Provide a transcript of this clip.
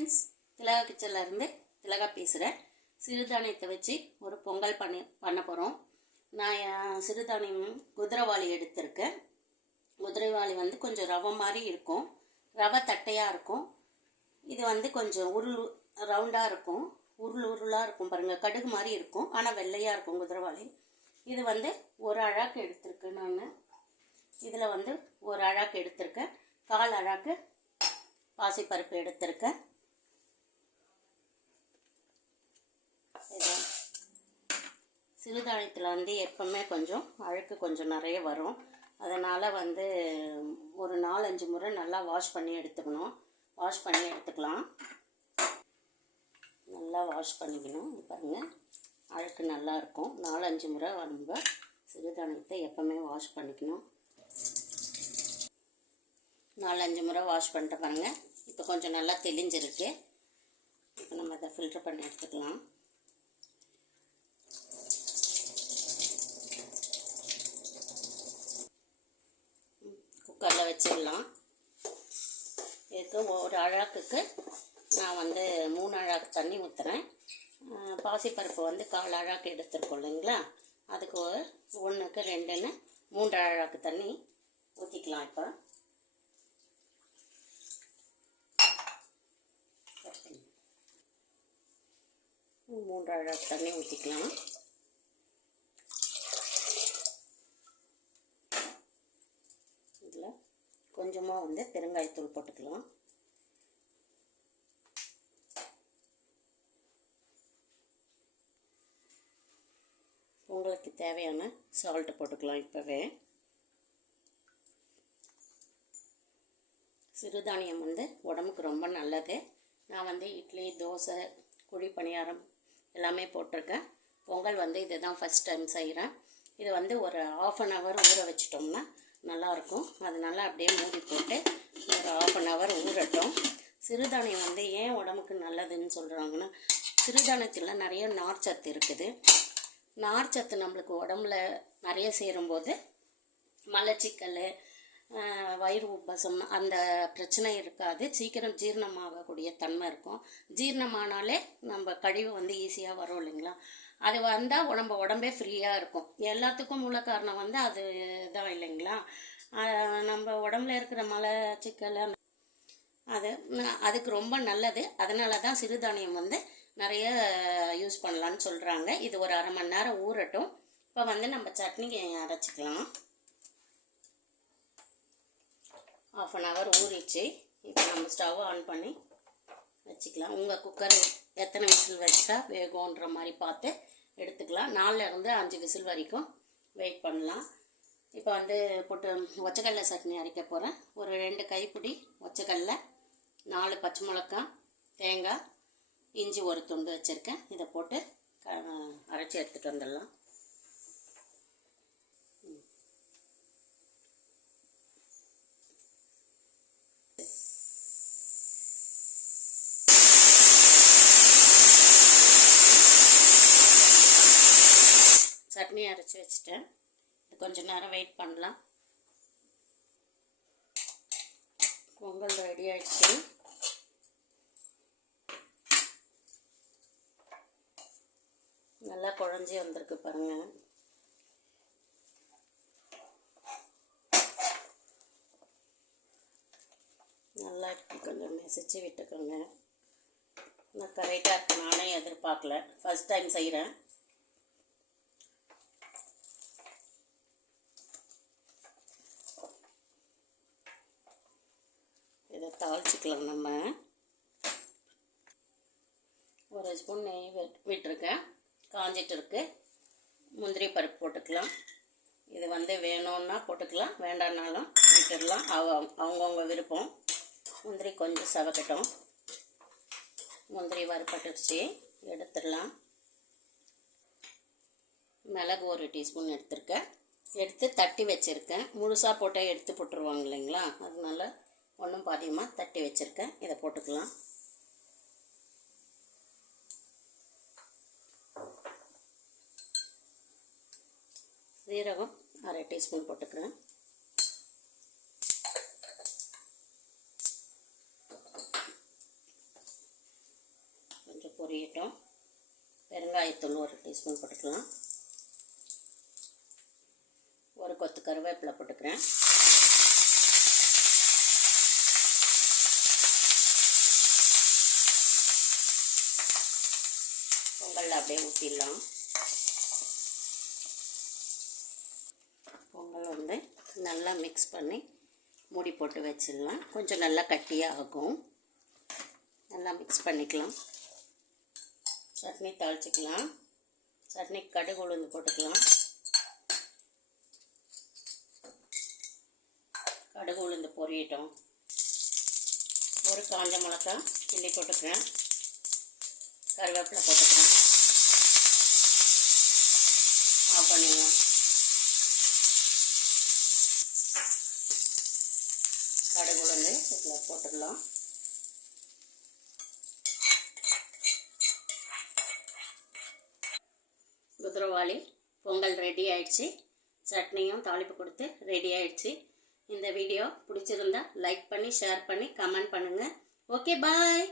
Friends, திலகா கிச்சன்லேருந்து திலகா பேசுகிறேன். சிறுதானியத்தை வச்சு ஒரு பொங்கல் பண்ண போகிறோம். நான் சிறுதானியம் குதிரைவாளி எடுத்திருக்கேன். குதிரைவாளி கொஞ்சம் ரவை மாதிரி இருக்கும், ரவை தட்டையாக இருக்கும். இது கொஞ்சம் ரவுண்டாக இருக்கும், உருளாக இருக்கும் பாருங்கள், கடுகு மாதிரி இருக்கும், ஆனால் வெள்ளையாக இருக்கும் குதிரைவாளி. இது ஒரு அழாக்கு எடுத்திருக்கேன். நான் இதில் ஒரு அழாக்கு எடுத்திருக்கேன், 1/4 அழாக்கு பாசிப்பருப்பு எடுத்திருக்கேன். சிறுதானியத்தில் எப்பவுமே கொஞ்சம் அழுக்கு கொஞ்சம் நிறைய வரும். அதனால் ஒரு 4-5 முறை நல்லா வாஷ் பண்ணி எடுத்துக்கணும். எடுத்துக்கலாம். நல்லா வாஷ் பண்ணிக்கணும். பாருங்கள், அழுக்கு நல்லா இருக்கும். 4-5 முறை நம்ம சிறுதானியத்தை எப்பவுமே வாஷ் பண்ணிக்கணும். 4-5 முறை வாஷ் பண்ணிட்டு பாருங்கள், இப்போ கொஞ்சம் நல்லா தெளிஞ்சிருக்கு. இப்போ நம்ம அதை ஃபில்டர் பண்ணி எடுத்துக்கலாம். குக்கரில் வச்சிடலாம். இதுக்கு ஒரு அழாக்குக்கு நான் 3 அழாக்கு தண்ணி ஊற்றுறேன். பாசிப்பருப்பு 1/4 அழாக்கு எடுத்துருக்கோம் இல்லைங்களா, அதுக்கு 1க்கு 2ன்னு 3 அழாக்கு தண்ணி ஊற்றிக்கலாம். இப்போ 3 அழாக்கு தண்ணி ஊற்றிக்கலாம். இதில் கொஞ்சமாக பெருங்காயத்தூள் போட்டுக்கலாம். உங்களுக்கு தேவையான சால்ட்டு போட்டுக்கலாம். இப்போவே சிறுதானியம் உடம்புக்கு ரொம்ப நல்லது. நான் இட்லி, தோசை, குழி பணியாரம் எல்லாமே போட்டிருக்கேன். பொங்கல் இதுதான் ஃபஸ்ட் டைம் செய்கிறேன். இது ஒரு 1/2 hour ஊற வச்சிட்டோம்னா நல்லாயிருக்கும். அதனால் அப்படியே மூடி போட்டு ஒரு 1/2 hour ஊறட்டும். சிறுதானியம் ஏன் உடம்புக்கு நல்லதுன்னு சொல்கிறாங்கன்னா, சிறுதானியத்தில் நிறைய நார்ச்சத்து இருக்குது. நார்ச்சத்து நம்மளுக்கு உடம்புல நிறைய சேரும்போது மலச்சிக்கல், வயிறு உப்பசம் அந்த பிரச்சனை இருக்காது. சீக்கிரம் ஜீரணமாகக்கூடிய தன்மை இருக்கும். ஜீரணமானாலே நம்ம கழிவு ஈஸியாக வரும் இல்லைங்களா. அது வந்தால் உடம்பே ஃப்ரீயாக இருக்கும். எல்லாத்துக்கும் மூல காரணம் அது தான் இல்லைங்களா. நம்ம உடம்புல இருக்கிற மலச்சிக்கல் அதுக்கு ரொம்ப நல்லது. அதனால தான் சிறுதானியம் நிறைய யூஸ் பண்ணலான்னு சொல்கிறாங்க. இது ஒரு 1/2 மணி நேரம் ஊறட்டும். இப்போ நம்ம சட்னிக்கு அரைச்சிக்கலாம். 1/2 hour ஊறிச்சு. இப்போ நம்ம ஸ்டவ் ஆன் பண்ணி வச்சுக்கலாம். உங்கள் குக்கர் எத்தனை விசில் வச்சா வேகும்ன்ற மாதிரி பார்த்து எடுத்துக்கலாம். 4லேருந்து 5 விசில் வரைக்கும் வெயிட் பண்ணலாம். இப்போ போட்டு ஒச்சக்கடலை சட்னி அரைக்க போகிறேன். ஒரு 2 கைப்பிடி ஒச்சக்கடலை, 4 பச்சை மிளகாய், தேங்காய், இஞ்சி ஒரு துண்டு வச்சுருக்கேன். இதை போட்டு அரைச்சி எடுத்துகிட்டு வந்துடலாம். சட்னி அரைச்சி வச்சுட்டேன். கொஞ்சம் நேரம் வெயிட் பண்ணலாம். பொங்கல் ரெடி ஆகிடுச்சு. நல்லா குழஞ்சி வந்திருக்கு பாருங்கள். நல்லா கொஞ்சம் மெசிச்சு விட்டுக்கோங்க. நான் கரெக்டாக இருக்கு, நானே எதிர்பார்க்கல. ஃபஸ்ட் டைம் செய்கிறேன். இதை தாளிச்சிக்கலாம். நம்ம ஒரு ஸ்பூன் நெய் விட்டுருக்கேன், காஞ்சிட்டு இருக்கு. முந்திரி பருப்பு போட்டுக்கலாம். இது வேணும்னா போட்டுக்கலாம், வேண்டாம்னாலும் விட்டுடலாம். அவங்கவுங்க விருப்பம். முந்திரி கொஞ்சம் சவக்கட்டும். முந்திரி வறுப்பட்டுச்சு, எடுத்துடலாம். மிளகு 1 டீஸ்பூன் எடுத்திருக்கேன். எடுத்து தட்டி வச்சுருக்கேன். முழுசாக போட்டால் எடுத்து போட்டுருவாங்க இல்லைங்களா, அதனால ஒன்றும் பாதியமாக தட்டி வச்சுருக்கேன். இதை போட்டுக்கலாம். சீரகம் 1/2 டீஸ்பூன் போட்டுக்கிறேன். பொரியட்டும். பெருங்காயத்தூள் 1 டீஸ்பூன் போட்டுக்கலாம். ஒரு கொத்து கருவேப்பிலை போட்டுக்கிறேன். பொங்கல் அப்படியே ஊற்றிடலாம். பொங்கல் வந்து நல்லா மிக்ஸ் பண்ணி மூடி போட்டு வச்சிடலாம். கொஞ்சம் நல்லா கட்டியாக ஆகும். நல்லா மிக்ஸ் பண்ணிக்கலாம். சட்னி தாளிச்சிக்கலாம். சட்னி கடுகு உளுந்து போட்டுக்கலாம். கடுகு உளுந்து பொரியட்டும். ஒரு காஞ்ச மிளகா கிள்ளி போட்டுக்கிறேன். கருவேப்பிலை போட்டுக்கிறேன். ஆஃப் பண்ணிடலாம். கடுகு உளுந்து இதில் போட்டுடலாம். குதிரைவாலி பொங்கல் ரெடி ஆயிடுச்சு. சட்னியும் தாளிப்பு கொடுத்து ரெடி ஆயிடுச்சு. இந்த வீடியோ பிடிச்சிருந்தா லைக் பண்ணி ஷேர் பண்ணி கமெண்ட் பண்ணுங்கள். ஓகே, பாய்.